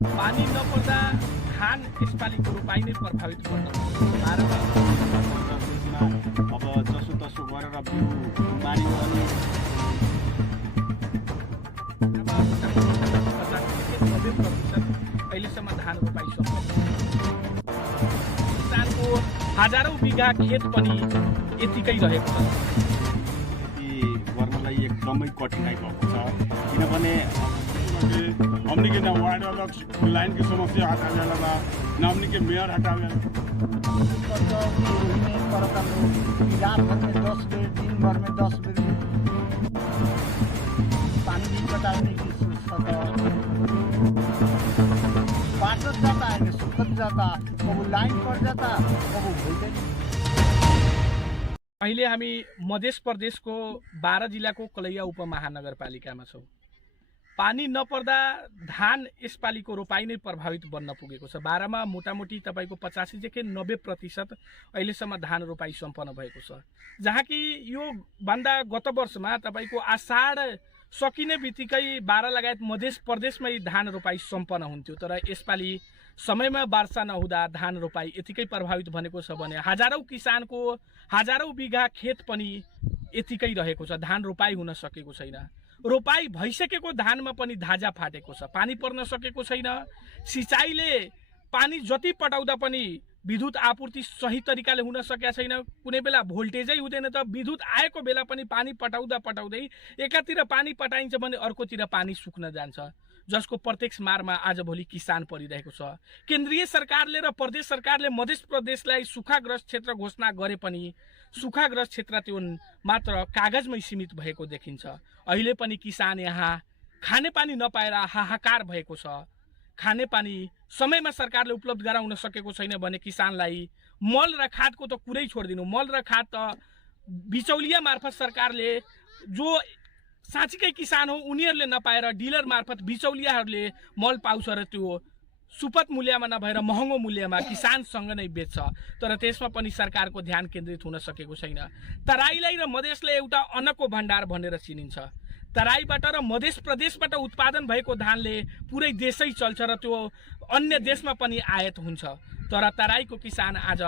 पानी नपर्दा धान यसपालिको रोपाइ नै प्रभावित गर्न अब जसो तसो गरेर बिउ मारियो भने 90% अहिलेसम्म धान रोपाइ सम्पन्न किसानको हजारौं बिघा खेत पनि यतिकै रहेको छ। खेती गर्नलाई एकदमै कठिनाइ भएको छ किनभने हमनी के ना वार्ड वाला लाइन की समस्या हटावे वाला ना हमनी के मेयर हटावे वाला रात भर में 10 बेर दिन भर में 10 बेर पानी भी पटाने की बाटो जाता है सुखद जाता कबू लाइन पड़ जाता कबू भूलते। अहिले हामी मध्य प्रदेशको 12 जिल्लाको कलैया उपमहानगरपालिकामा छौँ। पानी नपर्दा धान यसपालिको रोपाइ नै प्रभावित बन्न पुगेको छ। 12 मा मोटामोटी तपाईको 85 देखि 90% अहिलेसम्म धान रोपाइ सम्पन्न भएको छ। जहाँ कि यो भन्दा गत वर्षमा तपाईको आषाढ सकिने बित्तिकै 12 लगायत मध्य प्रदेशमै धान रोपाइ सम्पन्न हुन्थ्यो। तर यसपालि समयमा वर्षा नहुँदा धान रोपाइ यतिकै प्रभावित बनेको छ भने हजारौं किसानको हजारौं बिघा खेत पनि यतिकै रहेको छ। धान रोपाइ हुन सकेको छैन। रोपाइ भइसकेको धानमा पनि धाजा फाटेको छ। पानी पर्न सकेको छैन। सिँचाइले पानी जति पटाउँदा पनि विद्युत आपूर्ति सही तरिकाले हुन सकेको छैन। कुनै बेला भोल्टेजै हुँदैन त विद्युत आएको बेला पनि पानी पटाउँदा पटाउँदै एकातिर पानी पटाइन्छ भने अर्कोतिर पानी सुक्न जान्छ, जसको प्रत्यक्ष मारमा आजभोलि किसान परिरहेको छ। केन्द्रीय सरकारले र प्रदेश सरकारले मध्य प्रदेशलाई सुखाग्रस्त क्षेत्र घोषणा गरे पनि सुखाग्रस्त क्षेत्र त्यो मात्र कागजमै सीमित भएको देखिन्छ। अहिले पनि किसान यहाँ खानेपानी नपाएर हाहाकार भएको छ। खानेपानी समयमा सरकारले उपलब्ध गराउन सकेको छैन भने किसानलाई मल र खादको त कुरै छोडिदिनु। मल र खाद त बिचौलिया मार्फत सरकारले जो साँच्चीकै किसान हो उनीहरूले नपाएर डिलर मार्फत बिचौलियाहरूले मल पाउँछ र त्यो सुपथ मूल्यमा नभएर महँगो मूल्यमा किसानसँग नै बेच्छ। तर त्यसमा पनि सरकारको ध्यान केन्द्रित हुन सकेको छैन। तराईलाई र मधेसलाई एउटा अन्नको भण्डार भनेर चिनिन्छ। तराईबाट र मध्य प्रदेशबाट उत्पादन भएको धानले पुरै देशै चल्छ र त्यो अन्य देशमा पनि आयात हुन्छ। तर तराईको किसान आज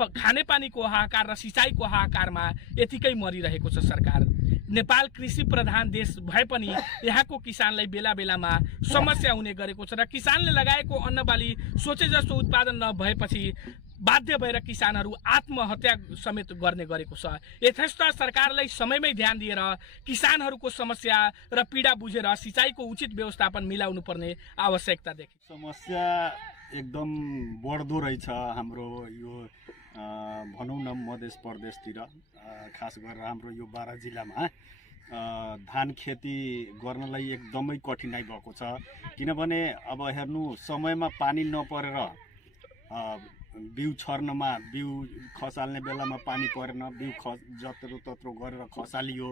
खानेपानीको हाहाकार र सिँचाइको हाहाकारमा यतिकै मरिरहेको छ। सरकार नेपाल कृषि प्रधान देश भए पनि यहाँको किसानलाई बेला बेलामा समस्या हुने गरेको छ र किसानले लगाएको अन्नबाली सोचे जस्तो उत्पादन नभएपछि बाध्य भएर किसानहरू आत्महत्या समेत गर्ने गरेको छ। यथेष्ट सरकारलाई समयमै ध्यान दिएर किसानहरूको समस्या र पीडा बुझेर सिँचाइको उचित व्यवस्थापन मिलाउनु पर्ने आवश्यकता देखिन्छ। समस्या एकदम बढ्दो रहेछ हाम्रो यो भनौँ न मध्य प्रदेशतिर, खास गरेर हाम्रो यो 12 जिल्लामा धान खेती गर्नलाई एकदमै कठिनाइ भएको छ। किनभने अब हेर्नु समयमा पानी नपरेर बिउ छर्नमा बिउ खसाल्ने बेलामा पानी परेन, बिउ जत्रो तत्रो गरेर खसालियो।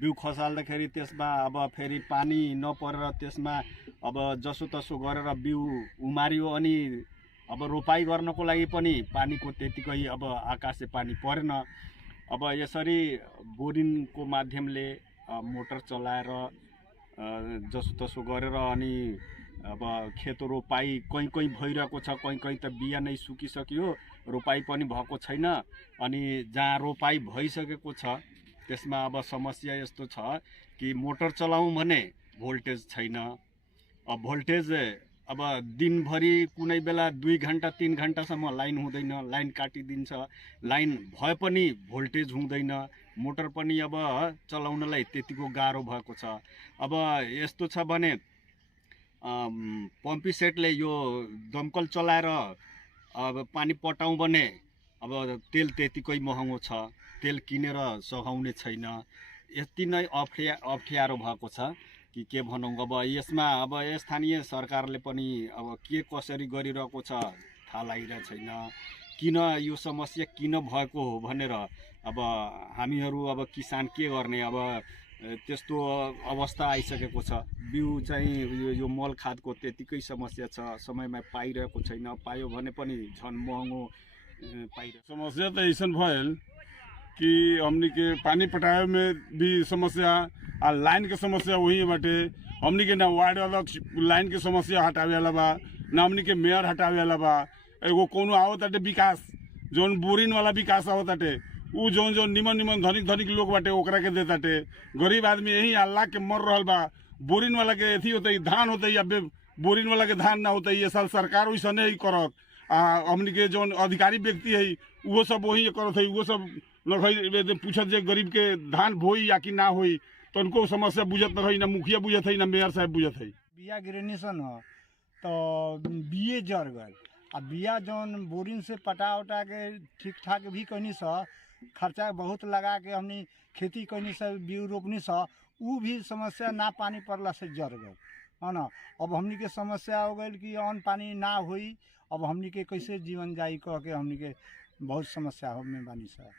बिउ खसाल्दाखेरि त्यसमा अब फेरि पानी नपरेर त्यसमा अब जसो तसो गरेर बिउ उमारियो अनि अब रोपाइ गर्नको लागि पनि पानीको त्यतिकै अब आकाशे पानी परेन। अब यसरी बोरिङको माध्यमले मोटर चलाएर जसो तसो गरेर अनि अब खेत रोपाइ कहीँ कहीँ भइरहेको छ, कहीँ कहीँ त बिया नै सुकिसक्यो, रोपाइ पनि भएको छैन। अनि जहाँ रोपाइ भइसकेको छ त्यसमा अब समस्या यस्तो छ कि मोटर चलाउँ भने भोल्टेज छैन। अब भोल्टेज अब दिनभरि कुनै बेला 2 घण्टा 3 घण्टासम्म लाइन हुँदैन, लाइन काटिदिन्छ। लाइन भए पनि भोल्टेज हुँदैन, मोटर पनि अब चलाउनलाई त्यतिको गाह्रो भएको छ। अब यस्तो छ भने पम्पी सेटले यो दमकल चलाएर अब पानी पटाउँ भने अब तेल त्यतिकै महँगो छ, तेल किनेर सघाउने छैन। यति नै अप्ठ्यारो भएको छ कि के भनौँ। अब यसमा अब स्थानीय सरकारले पनि अब के कसरी गरिरहेको छ थाहा लागिरहेको छैन। किन यो समस्या किन भएको हो भनेर अब हामीहरू अब किसान के गर्ने। अब त्यस्तो अवस्था आइसकेको छ। बिउ चाहिँ यो मल खादको त्यतिकै समस्या छ, समयमा पाइरहेको छैन। पायो भने पनि झन् महँगो पाइरहेको। समस्या त ऐसन भएल कि हमनी के पानी पटावे में भी समस्या आ लाइन के समस्या वही बाटे। हमनी के ना वार्ड अलग लाइन के समस्या हटावे वाला बा, ना हमनी के मेयर हटावे वाला बा। एगो कोनो आवत बाटे विकास, जोन बोरिंग वाला विकास आवत बाटे, उ जोन निमन निमन धनिक लोग बाटे ओकरा के देताटे। गरीब आदमी यही अल्लाह के मर रहल बा। बोरिंग वाला के अथी होते धान होते, अब बोरिंग वाला के धान ना होते। ये साल सरकार वैसा नहीं करत। हमनी के जोन अधिकारी व्यक्ति है वो सब वही करत है। वो सब लोग पूछत जे गरीब के धान बोई या कि ना होई, तो उनको समस्या बुझत नहीं, ना मुखिया बुझत है, ना मेयर साहब बुझत है। बिया गिरनी सन हो तो बिये जर गए। आ बिया जौन बोरिंग से पटा उटा के ठीक ठाक भी कनी सा, खर्चा बहुत लगा के हमनी खेती कनी सा, बीउ रोपनी सा, उ भी समस्या ना पानी पड़ला से जर गए, है ना। अब हमनी के समस्या हो गई कि अन्न पानी ना हुई, अब हमनी के कैसे जीवन जाई कह के हमनी के बहुत समस्या में बानी सा।